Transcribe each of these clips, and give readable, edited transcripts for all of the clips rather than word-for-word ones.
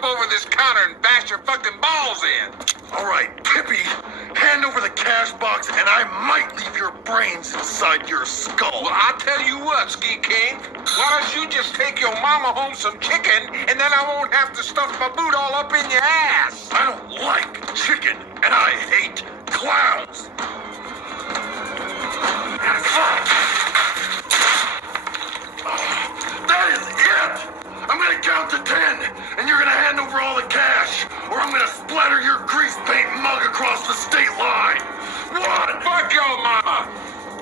jump over this counter and bash your fucking balls in. All right, Kippy, hand over the cash box and I might leave your brains inside your skull. Well, I'll tell you what, Ski King. Why don't you just take your mama home some chicken, and then I won't have to stuff my boot all up in your ass. I don't like chicken, and I hate clowns. That is it! I'm gonna count to 10, and you're gonna hand over all the cash, or I'm gonna splatter your grease paint mug across the state line. 1. Fuck your mama.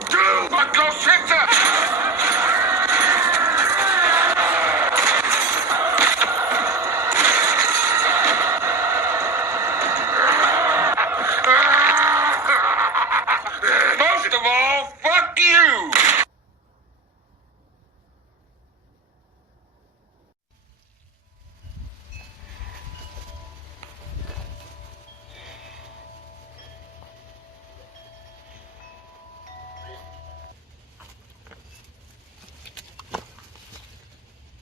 2. Fuck your sister. Most of all, fuck you.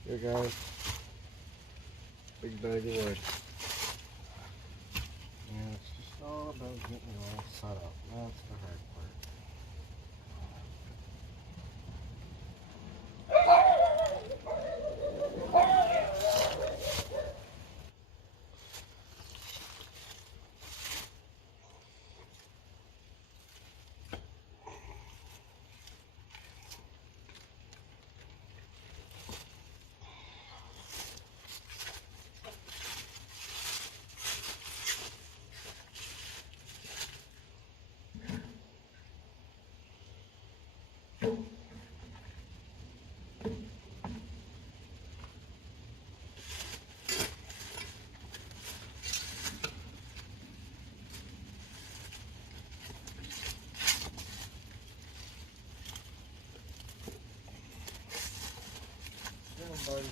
Here guys, big bag of wood. And it's just all about getting it all set up. That's the hard part. Buddy.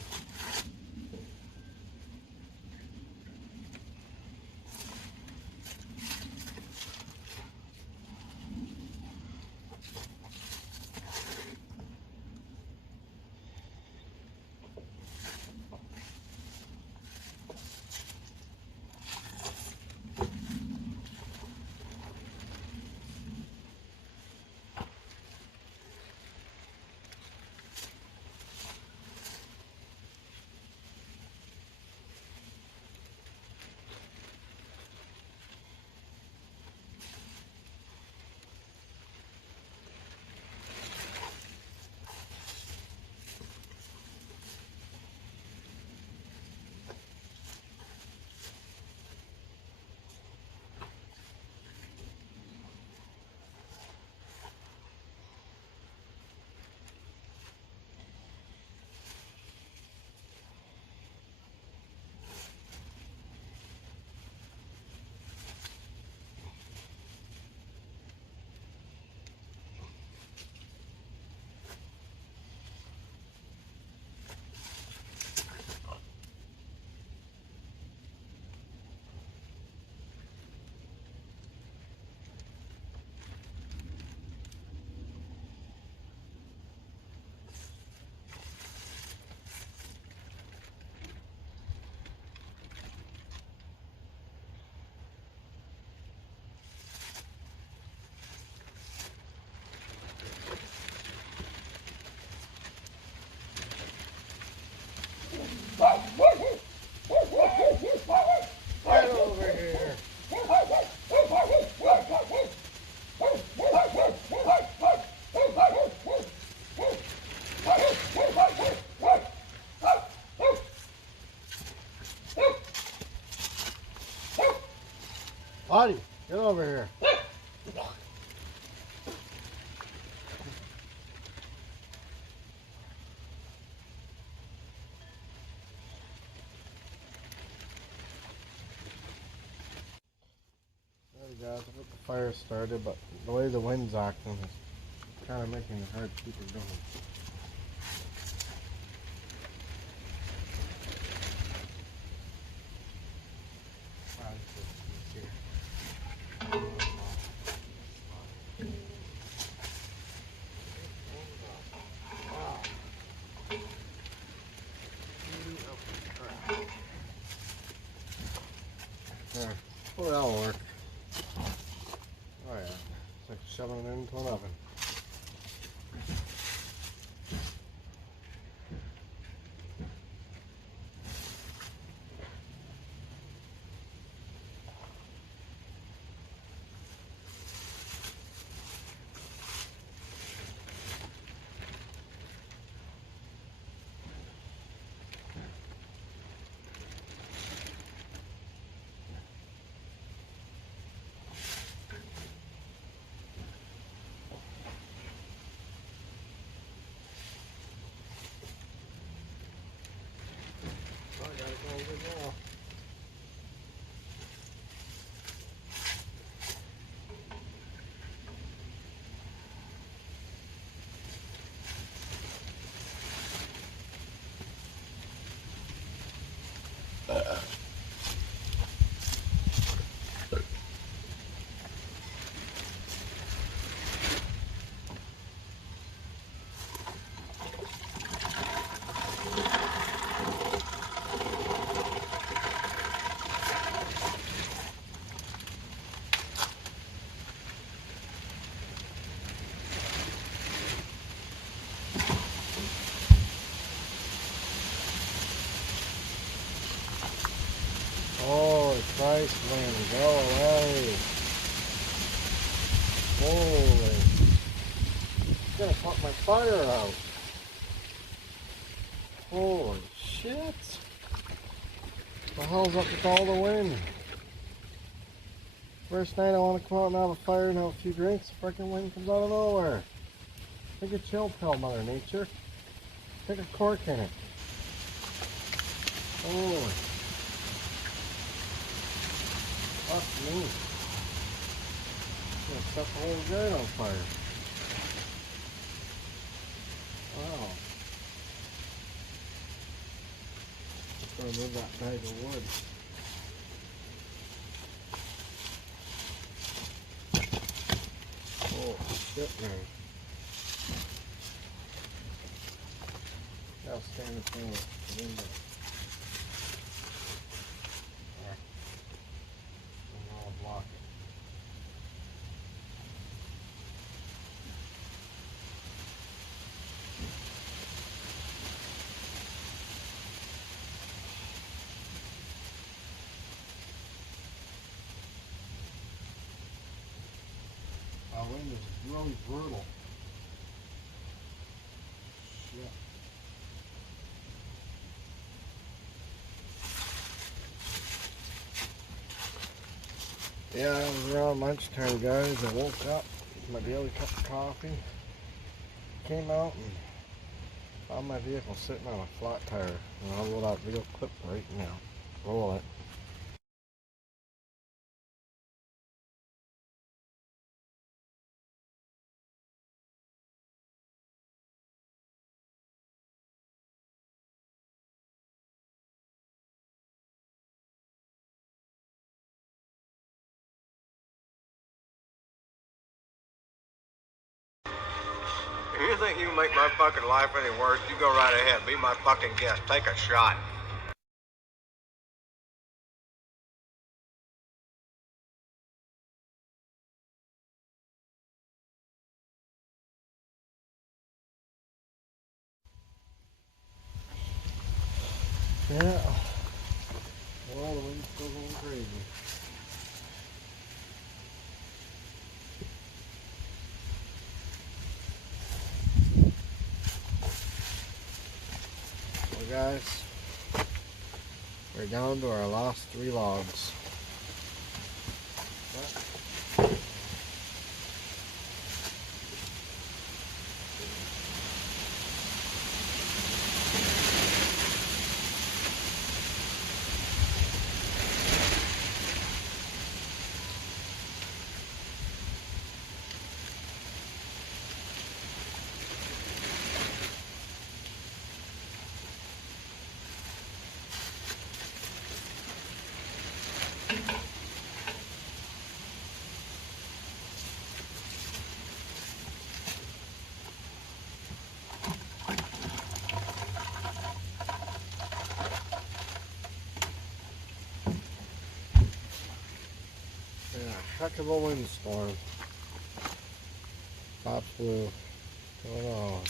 Get over here. Buddy, get over here. Guys, I'll get the fire started, but the way the wind's acting is kind of making it hard to keep it going. Oh, that'll work. Oh yeah, it's like shoving it into an oven. Oh, I got it going good now. Holy Christ, wind, go away. Holy. It's gonna put my fire out. Holy shit. The hell's up with all the wind? First night I want to come out and have a fire and have a few drinks. Freaking wind comes out of nowhere. Take a chill pill, Mother Nature. Take a cork in it. Holy. Fuck me. It's gonna set the whole garden on fire. Wow. Just gonna move that bag of wood. Oh shit, man. I'll stand in front of the window. There. And now I'll block it. Our wind is really brutal. Shit. Yeah, it was around lunchtime, guys. I woke up with my daily cup of coffee, came out and found my vehicle sitting on a flat tire. And I'll roll that video clip right now. Roll it. If you think you can make my fucking life any worse, you go right ahead. Be my fucking guest. Take a shot. Yeah. Well, the wind's still going crazy. So guys, we're down to our last 3 logs. heck of a windstorm. Pops blew. Going on.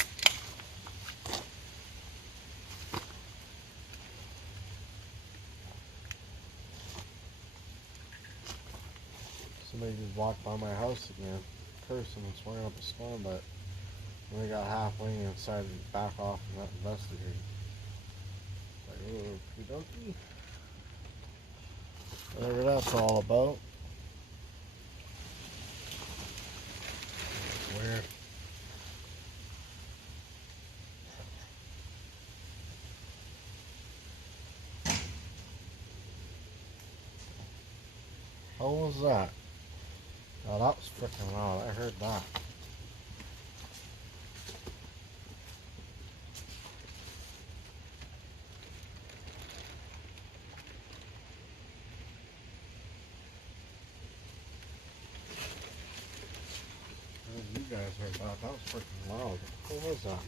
Somebody just walked by my house again, cursing and swearing up a storm, but when they got halfway and decided to back off and not investigate. Like, oh, pretty donkey. Whatever that's all about. It's weird. How was that? Oh, that was freaking loud. I heard that. You guys heard that. That was freaking loud. What was that?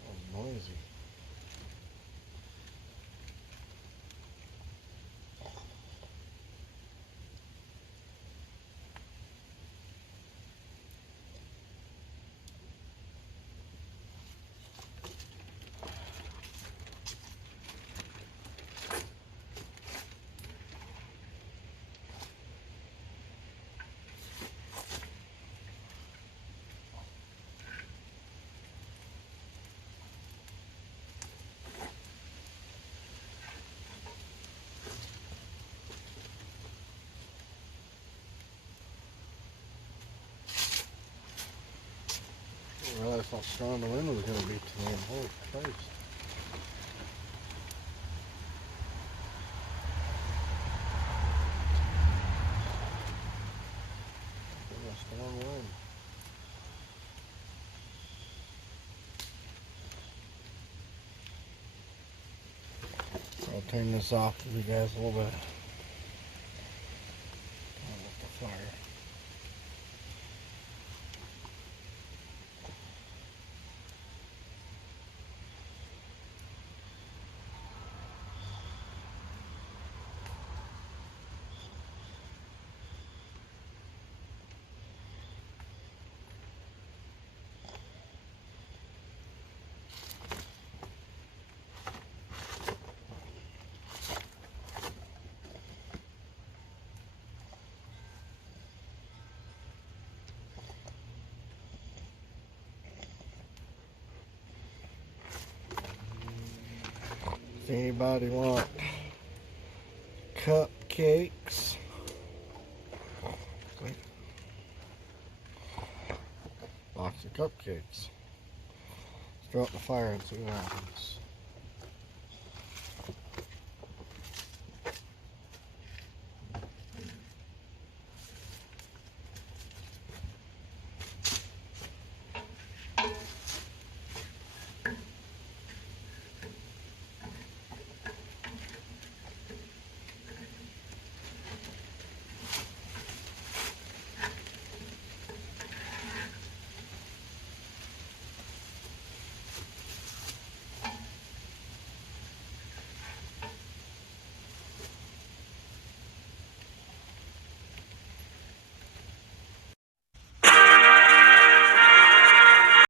That was noisy. I didn't realize how strong the wind was going to be today. Holy Christ. What a strong wind. I'll turn this off for you guys a little bit. Turn off the fire. If anybody want cupcakes, box of cupcakes. Let's throw out the fire and see what happens.